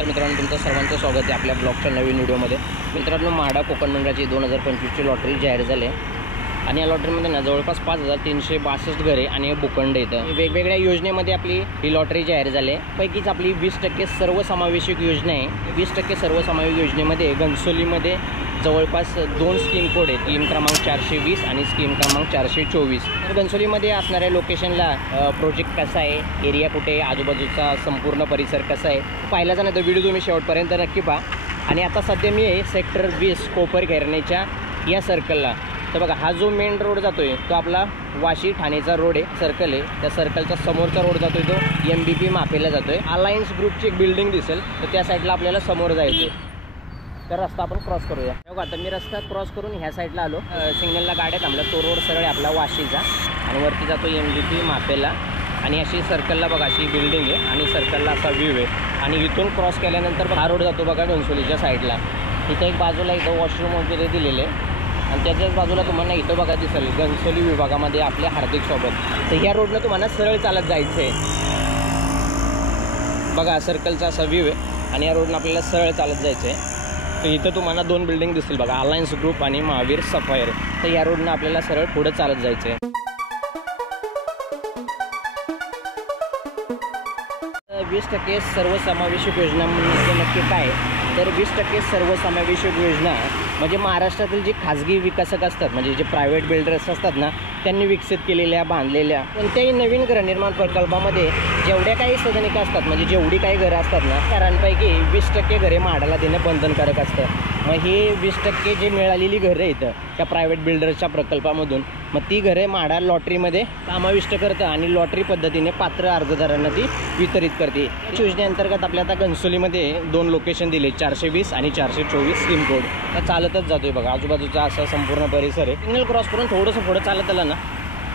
नमस्कार मित्रांनो, तुमचं सर्वांचं स्वागत आहे आपल्या ब्लॉगच्या नवीन व्हिडिओमध्ये। मित्रांनो, म्हाडा कोकण मंडळाची 2025ची लॉटरी जाहीर झाली आहे आणि या लॉटरीमध्ये ना जवळपास 5362 घरे आणि भूखंड येतं। वेगवेगळ्या योजनेमध्ये आपली ही लॉटरी जाहीर झाली आहे। पैकीच आपली 20% सर्वसमावेशक योजना आहे। 20% सर्वसमावेशक योजनेमध्ये घनसोलीमध्ये जवळपास 2 स्कीम कोड आहेत, स्कीम क्रमांक 420 आणि स्कीम क्रमांक 424। तर घनसोलीमध्ये असणाऱ्या लोकेशनला प्रोजेक्ट कसा आहे, एरिया कुठे, आजूबाजूचा संपूर्ण परिसर कसा आहे पाहिला जाणार तर व्हिडिओ तुम्ही शेवटपर्यंत नक्की पहा। आणि आता सध्या मी आहे सेक्टर 20 कोपर घेरण्याच्या या सर्कलला। तर बघा, हा जो मेन रोड जातोय तो आपला वाशी ठाणेचा रोड आहे, सर्कल आहे। त्या सर्कलचा समोरचा रोड जातोय तो MBP मापेला जातोय। अलायन्स ग्रुपची एक बिल्डिंग दिसेल, तर त्या साईडला आपल्याला समोर जायचं आहे। तर रस्ता आपण क्रॉस करूया। बघा, आता मी रस्ता क्रॉस करून ह्या साईडला आलो। सिग्नलला गाड्या थांबल्या, तो रोड सरळ आपला वाशीचा आणि वरती जातो MBP मापेला। आणि अशी सर्कलला बघा अशी बिल्डिंग आहे आणि सर्कलला असा व्ह्यू आहे। आणि इथून क्रॉस केल्यानंतर हा रोड जातो बघा घनसोलीच्या साईडला। इथं एक बाजूला इथं वॉशरूम वगैरे दिलेले आणि त्याच्याच बाजूला तुम्हाला इथं बघा दिसेल घनसोली विभागामध्ये आपले हार्दिक स्वागत। तर ह्या रोडनं तुम्हाला सरळ चालत जायचं आहे। बघा, सर्कलचा असा व्ह्यू आहे आणि या रोडनं आपल्याला सरळ चालत जायचं आहे। तर इथं तुम्हाला 2 बिल्डिंग दिसतील बघा, अलायन्स ग्रुप आणि महावीर सफायर। तर या रोडनं आपल्याला सरळ पुढे चालत जायचं आहे। 20% सर्वसमावेशक योजना म्हणजे नक्की काय? तर 20% सर्वसमावेशक योजना म्हणजे महाराष्ट्रातील जे खाजगी विकासक असतात, म्हणजे जे प्रायव्हेट बिल्डर्स असतात ना, त्यांनी विकसित केलेल्या, बांधलेल्या कोणत्याही नवीन गृहनिर्माण प्रकल्पामध्ये जेवढ्या काही सदनिका असतात, म्हणजे जेवढी काही घरं असतात ना, घरांपैकी 20% घरे म्हाडाला देणं बंधनकारक असतं। मग ही 20% जे मिळालेली घरं आहेत त्या प्रायव्हेट बिल्डर्सच्या प्रकल्पामधून, मग ती घरे म्हाडा लॉटरीमध्ये समाविष्ट करतं आणि लॉटरी पद्धतीने पात्र अर्जदारांना ती वितरित करते। या योजनेअंतर्गत आपल्या आता घनसोलीमध्ये 2 लोकेशन दिले, 420 आणि 424 स्कीम कोड। तर चालतच जातोय बघा, आजूबाजूचा असा संपूर्ण परिसर आहे। सिग्नल क्रॉस करून थोडंसं पुढं चालत आलं ना,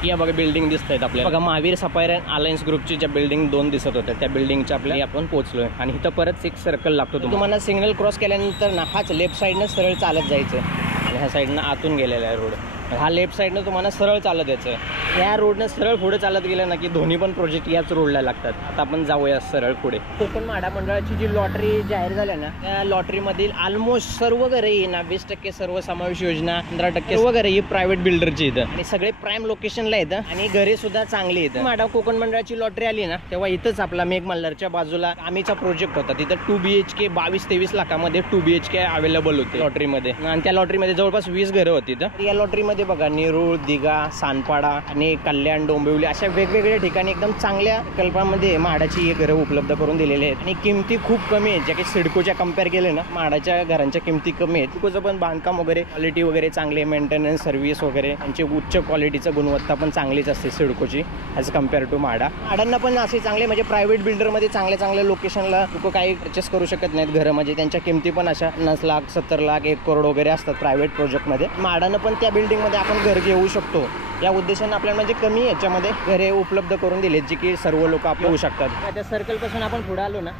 या बघा बिल्डिंग दिसत आहेत आपल्याला। बघा, महावीर सफायर अलायन्स ग्रुपची ज्या बिल्डिंग 2 दिसत होत्या त्या बिल्डिंगच्या आपल्या आपण पोहोचलोय। आणि इथं परत एक सर्कल लागतो तुम्हाला। सिग्नल क्रॉस केल्यानंतर ना हाच लेफ्ट साईडनं सरळ चालत जायचं आणि ह्या साईडनं आतून गेलेला आहे रोड। हा लेफ्ट साईडनं तुम्हाला सरळ चालत यायचं आहे। या रोडनं सरळ पुढे चालत गेलं ना की दोन्ही पण प्रोजेक्ट याच रोडला लागतात। आता आपण जाऊया सरळ पुढे। कोकण म्हाडा मंडळाची जी लॉटरी जाहीर झाली ना, त्या लॉटरीमधील ऑलमोस्ट सर्व घरे ही ना 20% सर्वसमावेश योजना, 15% सर्व घरे ही प्रायव्हेट बिल्डरची येतं आणि सगळे प्राईम लोकेशनला येतं आणि घरे सुद्धा चांगली येतं। म्हाडा कोकण मंडळाची लॉटरी आली ना, तेव्हा इथंच आपला मेघमल्हारच्या बाजूला आम्हीचा प्रोजेक्ट होता। तिथं 2 BHK 22-23 लाखामध्ये 2 BHK अवेलेबल होते लॉटरीमध्ये। आणि त्या लॉटरीमध्ये जवळपास 20 घरं होती। तर या लॉटरीमध्ये बघा नेरूळ, दिघा, सानपाडा आणि कल्याण, डोंबिवली अशा वेगवेगळ्या ठिकाणी एकदम चांगल्या कल्पामध्ये म्हाडाची हे घरं उपलब्ध करून दिलेले आहेत। आणि किमती खूप कमी आहेत, ज्या की सिडकोच्या कम्पेअर केले ना, म्हाडाच्या घरांच्या किमती कमी आहेत। सिडकोचं पण बांधकाम वगैरे क्वालिटी वगैरे चांगले, मेंटेनन्स सर्व्हिस वगैरे त्यांची उच्च क्वालिटीचं गुणवत्ता पण चांगलीच असते सिडकोची ॲज कम्पेअर टू म्हाडा। म्हाडांना पण असे चांगले म्हणजे प्रायव्हेट बिल्डरमध्ये चांगल्या लोकेशनला लोक काही परचेस करू शकत नाहीत घरं, म्हणजे त्यांच्या किमती पण अशा 50 लाख, 70 लाख, 1 करोड वगैरे असतात प्रायव्हेट प्रोजेक्टमध्ये। म्हाडानं पण त्या बिल्डिंगमध्ये आपण घर घेऊ शकतो या उद्देशाने आपल्याला म्हणजे कमी याच्यामध्ये घरे उपलब्ध करून दिलेत, जी की सर्व लोक आपले होऊ शकतात। त्या सर्कलपासून आपण पुढे आलो ना,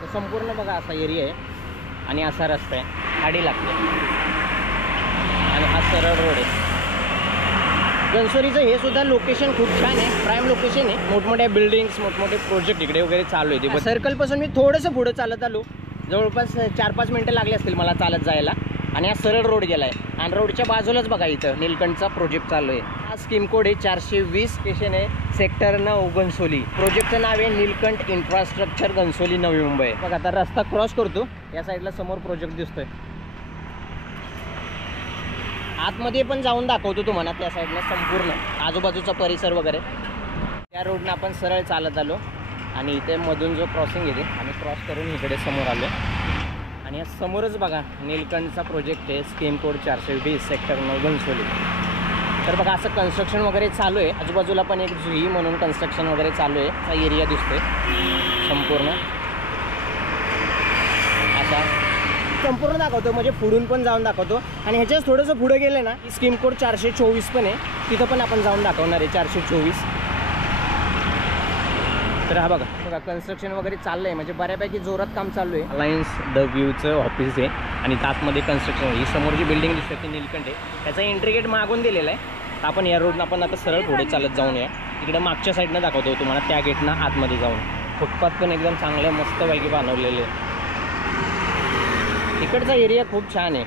तर संपूर्ण बघा असा एरिया आहे आणि असा रस्ता आहे, गाडी लागते आणि हा सरळ रोड आहे। घनसोलीचं हे सुद्धा लोकेशन खूप छान आहे, प्राईम लोकेशन आहे। मोठमोठ्या बिल्डिंग्स, मोठमोठे प्रोजेक्ट इकडे वगैरे चालू आहे। सर्कलपासून मी थोडंसं पुढं चालत आलो, जवळपास 4-5 मिनटं लागले असतील मला चालत जायला। आणि हा सरळ रोड गेलाय आणि रोडच्या बाजूलाच बघा इथं नीलकंठचा प्रोजेक्ट चालू आहे। हा स्कीम कोड आहे 420, स्टेशन आहे सेक्टर 9 घनसोली। प्रोजेक्टचं नाव आहे नीलकंठ इन्फ्रास्ट्रक्चर घनसोली, नवी मुंबई। बघा, आता रस्ता क्रॉस करतो, या साईडला समोर प्रोजेक्ट दिसतोय। आतमध्ये पण जाऊन दाखवतो तुम्हाला त्या साईडला संपूर्ण आजूबाजूचा परिसर वगैरे। त्या रोडनं आपण सरळ चालत आलो आणि इथे मधून जो क्रॉसिंग येते आणि क्रॉस करून इकडे समोर आलो आणि या समोरच बघा नीलकंठचा प्रोजेक्ट आहे, स्कीम कोड 420 सेक्टर 9 घनसोली। तर बघा असं कन्स्ट्रक्शन वगैरे चालू आहे। आजूबाजूला पण एक जुई म्हणून कन्स्ट्रक्शन वगैरे चालू आहे, असा एरिया दिसतोय संपूर्ण। आता संपूर्ण दाखवतो म्हणजे पुढून पण जाऊन दाखवतो आणि ह्याच्याच थोडंसं पुढे गेलं ना, स्कीम कोड 424 पण आहे, तिथं पण आपण जाऊन दाखवणार आहे 424। तर हा बघा कन्स्ट्रक्शन वगैरे चाललंय, म्हणजे बऱ्यापैकी जोरात काम चालू आहे। अलायन्स द व्ह्यूचं ऑफिस आहे आणि आतमध्ये कन्स्ट्रक्शन। ही समोर जी बिल्डिंग दिसते ती नीलकंठ आहे, त्याचा एंट्री गेट मागून दिलेला आहे। तर आपण या रोडनं आपण आता सरळ पुढे चालत जाऊया। इकडे मागच्या साईडनं दाखवतो तुम्हाला, त्या गेटनं आतमध्ये जाऊन। फुटपाथ पण एकदम चांगलं मस्तपैकी बनवलेले आहे। इकडचा एरिया खूप छान आहे.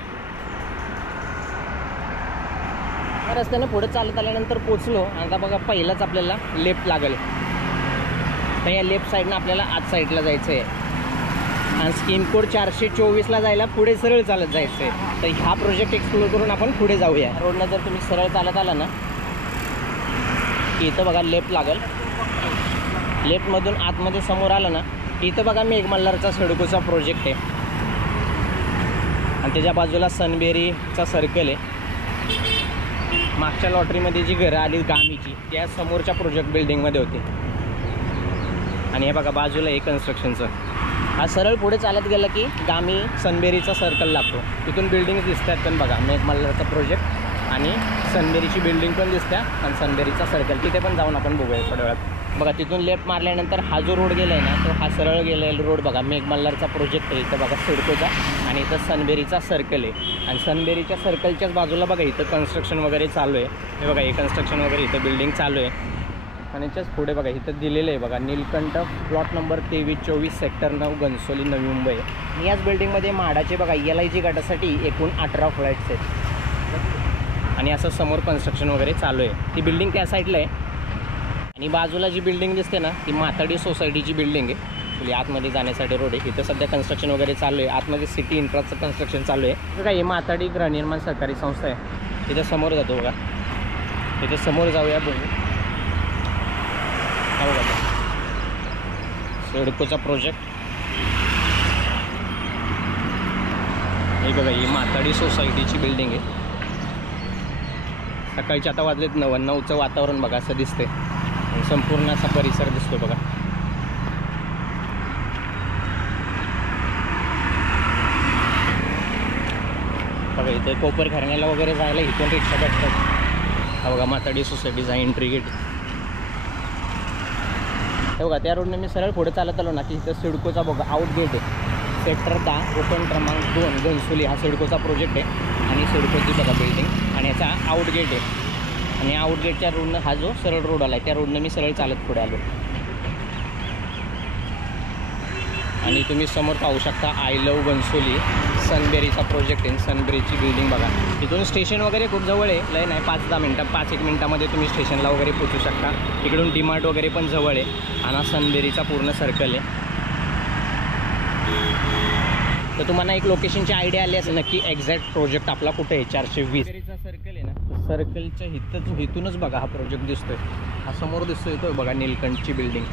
रस्त्याने पुढे चालत आल्यानंतर पोचलो. आता बघा पहिलाच आपल्याला लेफ्ट लागेल. तर या लेफ्ट साईडनं आपल्याला आत साईडला जायचं आहे आणि स्कीम कोड 424ला जायला पुढे सरळ चालत जायचं आहे. तर हा प्रोजेक्ट एक्सप्लोर करून आपण पुढे जाऊया. रोडनं जर तुम्ही सरळ चालत आला ना की इथं बघा लेफ्ट लागेल. लेफ्टमधून आतमध्ये समोर आलं ना इथं बघा मेघमल्हारचा सिडकोचा प्रोजेक्ट आहे आणि त्याच्या बाजूला सनबेरीचा सर्कल आहे. मागच्या लॉटरीमध्ये जी घरं आली गामीची त्या समोरच्या प्रोजेक्ट बिल्डिंगमध्ये होती. आणि हे बघा बाजूला आहे कन्स्ट्रक्शनचं. हा सरळ पुढे चालत गेला की गामी सनबेरीचा सर्कल लागतो. तिथून बिल्डिंग दिसतात पण बघा मेघमल्हारचा प्रोजेक्ट आणि सनबेरीची बिल्डिंग पण दिसत्या आणि सनबेरीचा सर्कल तिथे पण जाऊन आपण बघूया थोड्या वेळात. बघा तिथून लेफ्ट मारल्यानंतर हा जो रोड गेला आहे ना तो हा सरळ गेलेला रोड बघा मेघमल्हारचा प्रोजेक्ट आहे. इथं बघा सिडकोचा आणि इथं सनबेरीचा सर्कल आहे आणि सनबेरीच्या सर्कलच्याच बाजूला बघा इथं कन्स्ट्रक्शन वगैरे चालू आहे. हे बघा हे कन्स्ट्रक्शन वगैरे इथं बिल्डिंग चालू आहे. आणि याच्याच पुढे बघा इथं दिलेलं आहे बघा Nilkanth plot number 2324 sector 9 Ghansoli Navi Mumbai. आणि याच बिल्डिंगमध्ये म्हाडाचे बघा LIG गटासाठी एकूण 18 फ्लॅट्स आहेत आणि असं समोर कन्स्ट्रक्शन वगैरे चालू आहे. ती बिल्डिंग त्या साईडला आहे आणि बाजूला जी बिल्डिंग दिसते ना ती माताडी सोसायटीची बिल्डिंग आहे. म्हणजे आतमध्ये जाण्यासाठी रोड आहे. इथं सध्या कन्स्ट्रक्शन वगैरे चालू आहे. आतमध्ये सिटी इन्फ्राचं कन्स्ट्रक्शन चालू आहे. बघा ही माताडी गृहनिर्माण सहकारी संस्था आहे. इथं समोर जातो बघा. इथं समोर जाऊया बघू. हा बघा सिडकोचा प्रोजेक्ट. हे बघा ही माताडी सोसायटीची बिल्डिंग आहे. सकाळचे आता वाजलेत 9चं वातावरण बघा असं दिसतंय. संपूर्ण असा परिसर दिसतो बघा. बघा इथे कोपर घराण्याला वगैरे जायला इथून रिक्षा भेटतात. हा बघा माताडी सोसायटीचा एंट्री गेट. हे बघा त्या रोडने मी सरळ पुढे चालत आलो ना की इथं सिडकोचा बघा आउट गेट आहे. सेक्टर 10 ओपन क्रमांक 2 घनसोली हा सिडकोचा प्रोजेक्ट आहे आणि सिडकोची बघा बिल्डिंग आणि याचा आउट गेट आहे. आणि आउट गेटच्या रोडनं हा जो सरळ रोड आला आहे त्या रोडनं मी सरळ चालत पुढे आलो. आणि तुम्ही समोर पाहू शकता आय लव घनसोली सनबेरीचा प्रोजेक्ट आहे. सनबेरीची बिल्डिंग बघा. इथून स्टेशन वगैरे खूप जवळ आहे. लय नाही 5-10 मिनटं 5-1 मिनटामध्ये तुम्ही स्टेशनला वगैरे पोचू शकता. इकडून डीमार्ट वगैरे पण जवळ आहे आणि सनबेरीचा पूर्ण सर्कल आहे. तर तुम्हाला एक लोकेशनची आयडिया आली असेल नक्की एक्झॅक्ट प्रोजेक्ट आपला कुठे आहे. 420 सर्कल आहे ना सर्कलच्या इथूनच बघा हा प्रोजेक्ट दिसतोय. हा समोर दिसतोय तो बघा नीलकंठची बिल्डिंग.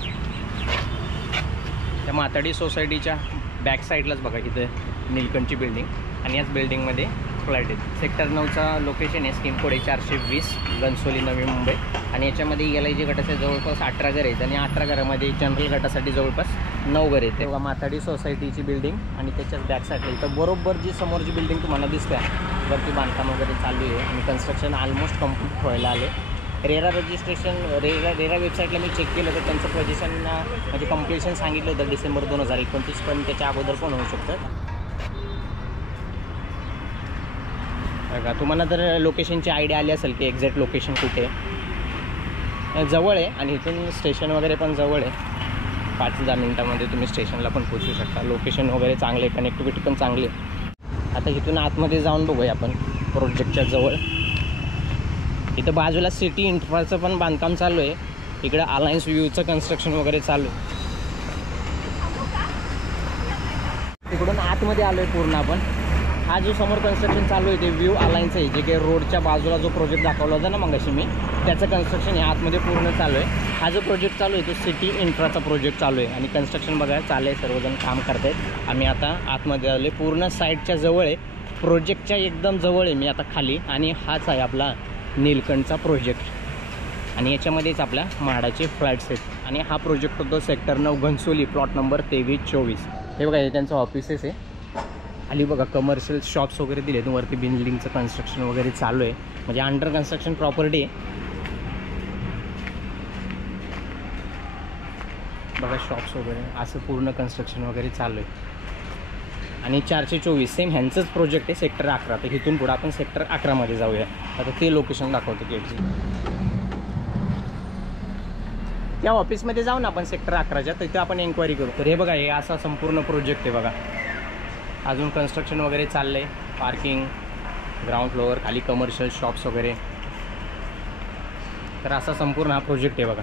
त्या माताडी सोसायटीच्या बॅक साईडलाच बघा इथं नीलकंठची बिल्डिंग आणि याच बिल्डिंगमध्ये फ्लॅट आहेत. सेक्टर 9चा लोकेशन आहे. स्कीम कोड आहे 420 घनसोली नवी मुंबई. आणि याच्यामध्ये LIG गटाचे जवळपास 18 घर आहेत आणि 18 घरामध्ये जनरल गटासाठी जवळपास 9 घर आहेत. तेव्हा माताडी सोसायटीची बिल्डिंग आणि त्याच्याच बॅक साईडला इथं बरोबर जी समोरची बिल्डिंग तुम्हाला दिसते वरती बांधकाम वगैरे चालू आहे आणि कन्स्ट्रक्शन ऑलमोस्ट कंप्लीट व्हायला आले. रेरा रजिस्ट्रेशन रेरा वेबसाईटला मी चेक केलं तर त्यांचं पोझिशन म्हणजे कम्प्लिशन सांगितलं होतं डिसेंबर 2029 पण त्याच्या अगोदर पण होऊ शकतं. बघा तुम्हाला जर लोकेशनची आयडिया आली असेल की एक्झॅक्ट लोकेशन कुठे आहे. जवळ आहे आणि इथून स्टेशन वगैरे पण जवळ आहे. 5-10 मिनटामध्ये तुम्ही स्टेशनला पण पोचू शकता. लोकेशन वगैरे चांगले आहे. कनेक्टिव्हिटी पण चांगली आहे. आता इथून आतमध्ये जाऊन बघूया आपण प्रोजेक्टच्या जवळ. इथं बाजूला सिटी इन्फ्राचं पण बांधकाम चालू आहे. इकडे अलायन्स व्ह्यूचं कन्स्ट्रक्शन वगैरे चालू आहे. तिकडून आतमध्ये आलो आहे पूर्ण आपण. हा जो समोर कन्स्ट्रक्शन चालू आहे ते व्ह्यू अलायन्स आहे. जे काही रोडच्या बाजूला जो प्रोजेक्ट दाखवला होता ना मगाशी मी त्याचं कन्स्ट्रक्शन हे आतमध्ये पूर्ण चालू आहे. हा जो प्रोजेक्ट चालू आहे तो सिटी इन्फ्राचा प्रोजेक्ट चालू आहे आणि कन्स्ट्रक्शन बघा चालू आहे. सर्वजण काम करत आहेत. आम्ही आता आतमध्ये आलो आहे. पूर्ण साईडच्या जवळ आहे. प्रोजेक्टच्या एकदम जवळ आहे मी आता खाली आणि हाच आहे आपला नीलकंठचा प्रोजेक्ट आणि याच्यामध्येच आपल्या म्हाडाचे फ्लॅट्स आहेत. आणि हा प्रोजेक्ट होतो सेक्टर 9 घनसोली प्लॉट नंबर 2324. हे बघा हे त्यांचं ऑफिसेस आहे. खाली बघा कमर्शियल शॉप्स वगैरे दिले आहेत. वरती बिल्डिंगचं कन्स्ट्रक्शन वगैरे चालू आहे म्हणजे अंडर कन्स्ट्रक्शन प्रॉपर्टी आहे. बघा शॉप्स वगैरे असं पूर्ण कन्स्ट्रक्शन वगैरे चालू आहे. आणि 424 सेम ह्यांचंच प्रोजेक्ट आहे सेक्टर 11. तर इथून पुढे आपण सेक्टर 11मध्ये जाऊया. आता ते लोकेशन दाखवतो गेटची. त्या ऑफिसमध्ये जाऊ ना आपण सेक्टर 11च्या तिथे आपण एन्क्वायरी करू. तर हे बघा हे असा संपूर्ण प्रोजेक्ट आहे बघा. अजून कन्स्ट्रक्शन वगैरे चाललं आहे, पार्किंग, ग्राउंड फ्लोअर, खाली कमर्शियल शॉप्स वगैरे. तर असा संपूर्ण हा प्रोजेक्ट आहे बघा.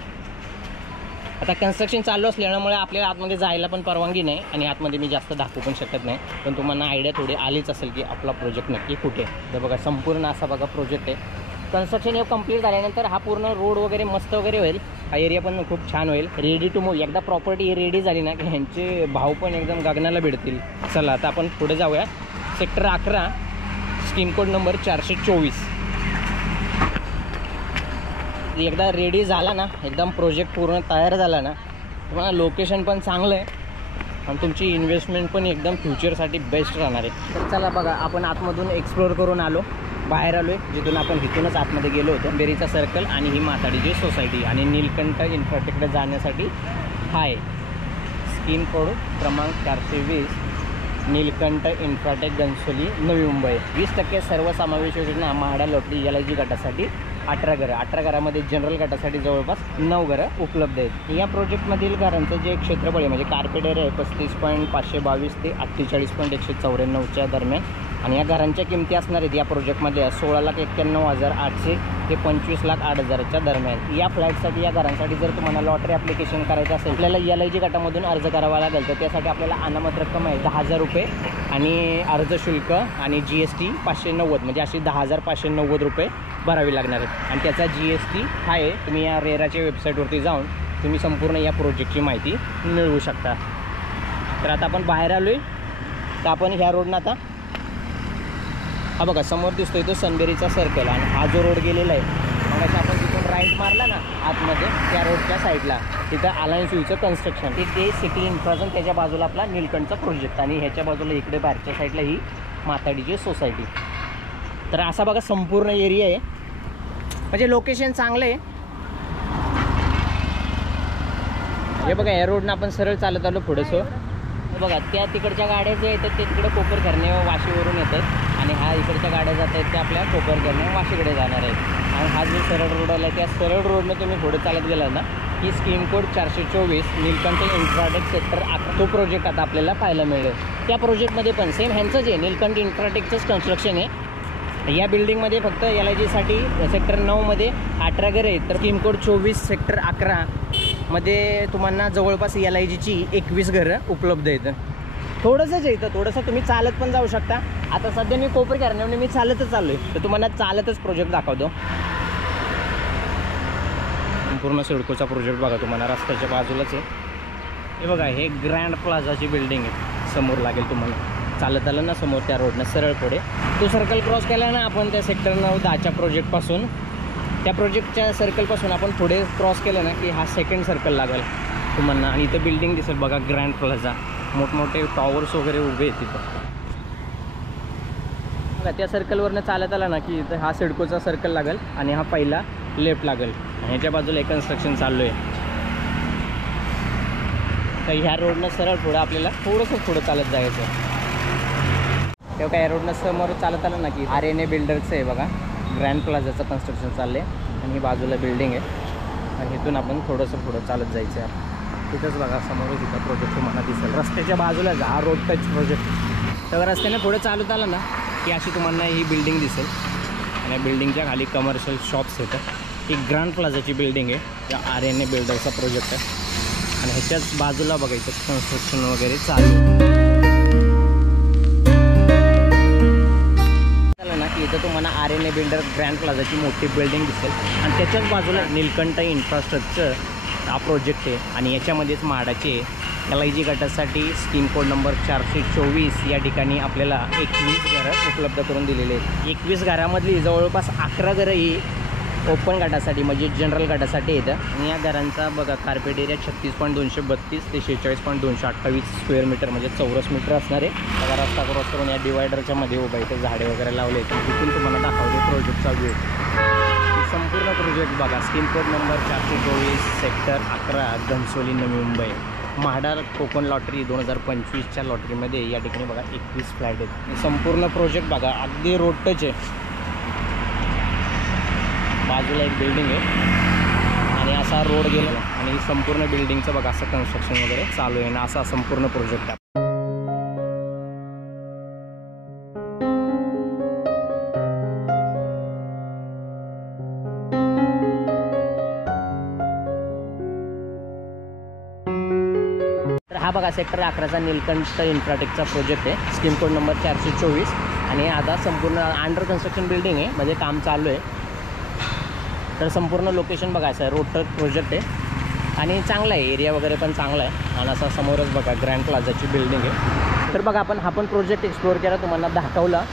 आता कन्स्ट्रक्शन चालू असल्यामुळे आपल्याला आतमध्ये जायला पण परवानगी नाही आणि आतमध्ये मी जास्त दाखवू पण शकत नाही, पण तुम्हाला आयडिया थोडी आलीच असेल की आपला प्रोजेक्ट नक्की कुठे. तर बघा संपूर्ण असा बघा प्रोजेक्ट आहे. कन्स्ट्रक्शन हे कंप्लीट झाल्यानंतर हा पूर्ण रोड वगैरे मस्त वगैरे होईल. हा एरिया पण खूप छान होईल, रेडी टू मूव्ह. एकदा प्रॉपर्टी रेडी झाली ना की ह्यांचे भाव पण एकदम गगनाला भिडतील. चला आता आपण पुढे जाऊया. Sector 11, scheme code number 424. एकदा रेडी झाला ना, एकदम प्रोजेक्ट पूर्ण तयार झाला ना, तुम्हाला लोकेशन पण चांगलं आहे आणि तुमची इन्व्हेस्टमेंट पण एकदम फ्युचरसाठी बेस्ट राहणार आहे. तर चला बघा, आपण आतमधून एक्सप्लोअर करून आलो, बाहेर आलो आहे, जिथून आपण इथूनच आतमध्ये गेलो होतो. बेरीचा सर्कल आणि ही माताडीची सोसायटी आणि नीलकंठ इन्फ्राटेककडे जाण्यासाठी हा आहे स्कीम कोड क्रमांक 420, नीलकंठ इन्फ्राटेक घनसोली नवी मुंबई. 20% सर्वसमावेश योजना म्हाडा लोटरी LIG गटासाठी 18 घरं. 18 घरामध्ये जनरल गटासाठी जवळपास 9 घरं उपलब्ध आहेत. या प्रोजेक्टमधील घरांचं जे क्षेत्रफळ आहे म्हणजे कार्पेट एरिया आहे 35.522 ते 48.194च्या दरम्यान. आणि या घरांच्या किमती असणार आहेत या प्रोजेक्टमध्ये 16,91,800 ते 25,08,000च्या दरम्यान. या फ्लॅटसाठी, या घरांसाठी जर तुम्हाला लॉटरी ॲप्लिकेशन करायचं असेल, आपल्याला LIG गटामधून अर्ज करावा लागेल. तर त्यासाठी आपल्याला अनामत रक्कम आहे 10,000 रुपये आणि अर्ज शुल्क आणि GST 590, म्हणजे अशी 10,590 रुपये भरावी लागणार आहेत. आणि त्याचा GST आहे. तुम्ही या रेराच्या वेबसाईटवरती जाऊन तुम्ही संपूर्ण या प्रोजेक्टची माहिती मिळवू शकता. तर आता आपण बाहेर आलो आहे. तर आपण ह्या रोडनं आता हा बघा समोर दिसतोय तो सनबेरीचा सर्कल आणि हा जो रोड गेलेला आहे मग आपण तिथून राईट मारला ना आतमध्ये त्या रोडच्या साईडला तिथं अलायन्स व्ह्यूचं कन्स्ट्रक्शन ते सिटी इन्फ्राजन, त्याच्या बाजूला आपला नीलकंठचा प्रोजेक्ट आणि ह्याच्या बाजूला इकडे बाहेरच्या साईडला ही माताडीची सोसायटी. तर असा बघा संपूर्ण एरिया आहे, म्हणजे लोकेशन चांगलं आहे. हे बघा या रोडनं आपण सरळ चालत आलो पुढेसं. बघा त्या तिकडच्या गाड्या जे येतात ते तिकडे कोपरखर्णे वाशीवरून येतात आणि हा इकडच्या गाड्या जात आहेत त्या आपल्या कोपरखर्णे वाशीकडे जाणार आहेत. आणि हा जो सरळ रोड आला आहे त्या सरळ रोडनं तुम्ही पुढे चालत गेला ना ही scheme code 424 Neelkanth Infratech sector 11 तो प्रोजेक्ट आता आपल्याला पाहायला मिळेल. त्या प्रोजेक्टमध्ये पण सेम ह्यांचंच आहे, नीलकंठ इन्फ्राटेकचंच कन्स्ट्रक्शन आहे. या बिल्डिंगमध्ये फक्त LIGसाठी सेक्टर 9मध्ये 18 घरं आहेत. तर स्कीम कोड 24 सेक्टर 11 मध्ये तुम्हाला जवळपास LIGची 21 घरं उपलब्ध आहेत. थोडंसंच येतं, थोडंसं तुम्ही चालत पण जाऊ शकता. आता सध्या मी कोपरखर्ण्याने मी चालतच चाललो आहे, तर तुम्हाला चालतच प्रोजेक्ट दाखवतो. संपूर्ण सिडकोचा प्रोजेक्ट बघा तुम्हाला रस्त्याच्या बाजूलाच आहे. हे बघा हे ग्रँड प्लाझाची बिल्डिंग आहे, समोर लागेल तुम्हाला. चालत आलं ना समोर त्या रोडनं सरळ पुढे तो सर्कल क्रॉस केला ना आपण त्या सेक्टर 9-10च्या प्रोजेक्टपासून, त्या प्रोजेक्टच्या सर्कलपासून आपण पुढे क्रॉस केलं ना की हा सेकंड सर्कल लागेल तुम्हाला. आणि इथं बिल्डिंग दिसेल बघा ग्रँड प्लाझा, मोठमोठे टॉवर्स वगैरे उभे आहेत तिथं बघा. त्या सर्कलवरनं चालत आला ना की इथं हा सिडकोचा सर्कल लागेल आणि हा पहिला लेफ्ट लागेल. ह्याच्या बाजूला एक कन्स्ट्रक्शन चालू आहे. तर ह्या रोडनं सरळ पुढं आपल्याला थोडंसं पुढं चालत जायचं. तेव्हा काय रोडनं समोर चालत आलं ना की RNA बिल्डरचं आहे बघा, ग्रँड प्लाझाचं कन्स्ट्रक्शन चाललं आहे आणि ही बाजूला बिल्डिंग आहे. आणि इथून आपण थोडंसं पुढं चालत जायचं आहे. तिथंच बघा समोरच इथं प्रोजेक्ट तुम्हाला दिसेल, रस्त्याच्या बाजूलाच हा रोड टच प्रोजेक्ट. तर रस्त्याने पुढे चालत आलं ना की अशी तुम्हाला ही बिल्डिंग दिसेल आणि बिल्डिंगच्या खाली कमर्शियल शॉप्स येतात. ही ग्रँड प्लाझाची बिल्डिंग आहे, त्या RNA बिल्डरचा प्रोजेक्ट आहे. आणि ह्याच्याच बाजूला बघायचं कन्स्ट्रक्शन वगैरे चालू ना की इथं तुम्हाला RNA बिल्डर ग्रँड प्लाझाची मोठी बिल्डिंग दिसेल आणि त्याच्याच बाजूला नीलकंठ इन्फ्रास्ट्रक्चर हा प्रोजेक्ट आहे. आणि याच्यामध्येच म्हाडाचे LIG गटासाठी स्कीम कोड नंबर 424 या ठिकाणी आपल्याला 21 घरं उपलब्ध करून दिलेले आहेत. 21 घरामधली जवळपास 11 घरं ही ओपन गटासाठी म्हणजे जनरल गटासाठी येतं. आणि या घरांचा बघा कार्पेट एरिया 36.232 ते 46.228 स्क्वेअर मीटर म्हणजे चौरस मीटर असणार आहे. बघा रस्ता क्रॉस करून या डिवायडरच्या मध्ये उभा इथे झाडे वगैरे लावले आहेत. तिथून तुम्हाला दाखवते प्रोजेक्टचा व्ह्यू. संपूर्ण प्रोजेक्ट बघा scheme code number 424 sector 11 Ghansoli Navi Mumbai. MHADA Konkan lottery 2025च्या लॉटरीमध्ये या ठिकाणी बघा 21 फ्लॅट आहेत. संपूर्ण प्रोजेक्ट बघा अगदी रोड टच आहे. बाजूला एक बिल्डिंग आहे आणि असा रोड गेला आणि संपूर्ण बिल्डिंगचं बघा असं कन्स्ट्रक्शन वगैरे चालू आहे ना, असा संपूर्ण प्रोजेक्ट आहे. बघा सेक्टर 11चा नीलकंठ इन्फ्राटेकचा प्रोजेक्ट आहे, स्कीम कोड नंबर 424 आणि आता संपूर्ण अंडर कन्स्ट्रक्शन बिल्डिंग आहे, म्हणजे काम चालू आहे. तर संपूर्ण लोकेशन बघायचं आहे, रोड ट्रक प्रोजेक्ट आहे आणि चांगला आहे, एरिया वगैरे पण चांगला आहे. आणि असा समोरच बघा ग्रँड प्लाझाची बिल्डिंग आहे. तर बघा आपण हा पण प्रोजेक्ट एक्सप्लोअर केला, तुम्हाला दाखवला.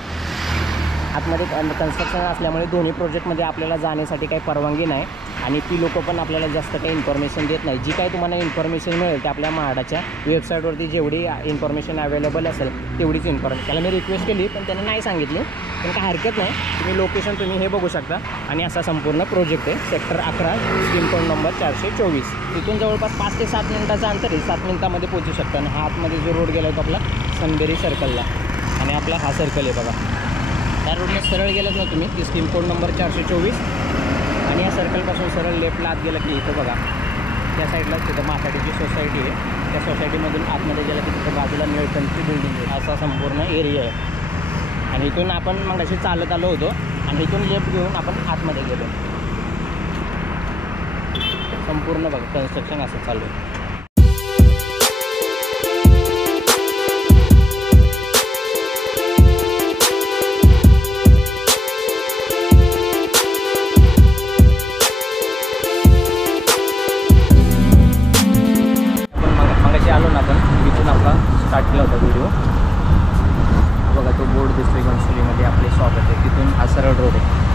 आतमध्ये कन्स्ट्रक्शन असल्यामुळे दोन्ही प्रोजेक्टमध्ये आपल्याला जाण्यासाठी काही परवानगी नाही आणि ती लोक पण आपल्याला जास्त काही इन्फॉर्मेशन देत नाही. जी काही तुम्हाला इन्फॉर्मेशन मिळेल ते आपल्या म्हाडाच्या वेबसाईटवरती जेवढी इन्फॉर्मेशन अवेलेबल असेल तेवढीच इन्फॉर्मेशन. त्याला मी रिक्वेस्ट केली पण त्याने नाही सांगितली, पण काय हरकत नाही. तुम्ही लोकेशन तुम्ही हे बघू शकता आणि असा संपूर्ण प्रोजेक्ट आहे. Sector 11 scheme code number 424. तिथून जवळपास 5 ते 7 मिनिटाचं अंतर आहे, 7 मिनिटामध्ये पोहोचू शकता. आणि हा आतमध्ये जो रोड गेला होता आपला सनबेरी सर्कलला आणि आपला हा सर्कल आहे बघा. त्या रोडने सरळ गेलात ना तुम्ही की स्कीम कोड नंबर 424 आणि या सर्कलपासून सरळ लेफ्टला आत गेलं की इथं बघा त्या साईडला तिथं माथाडीची सोसायटी आहे. त्या सोसायटीमधून आतमध्ये गेलं की तिथं बाजूला निळकंठची बिल्डिंग आहे. असा संपूर्ण एरिया आहे आणि इथून आपण मग अशी चालत आलो होतो आणि इथून लेफ्ट घेऊन आपण आतमध्ये गेलो. संपूर्ण बघा कन्स्ट्रक्शन असं चालू आहे. आलो ना आपण इथून आपला स्टार्ट केला होता व्हिडिओ. बघा तो बोर्ड दिसतोय घनसोलीमध्ये आपले स्वागत आहे. तिथून हा सरळ रोड आहे.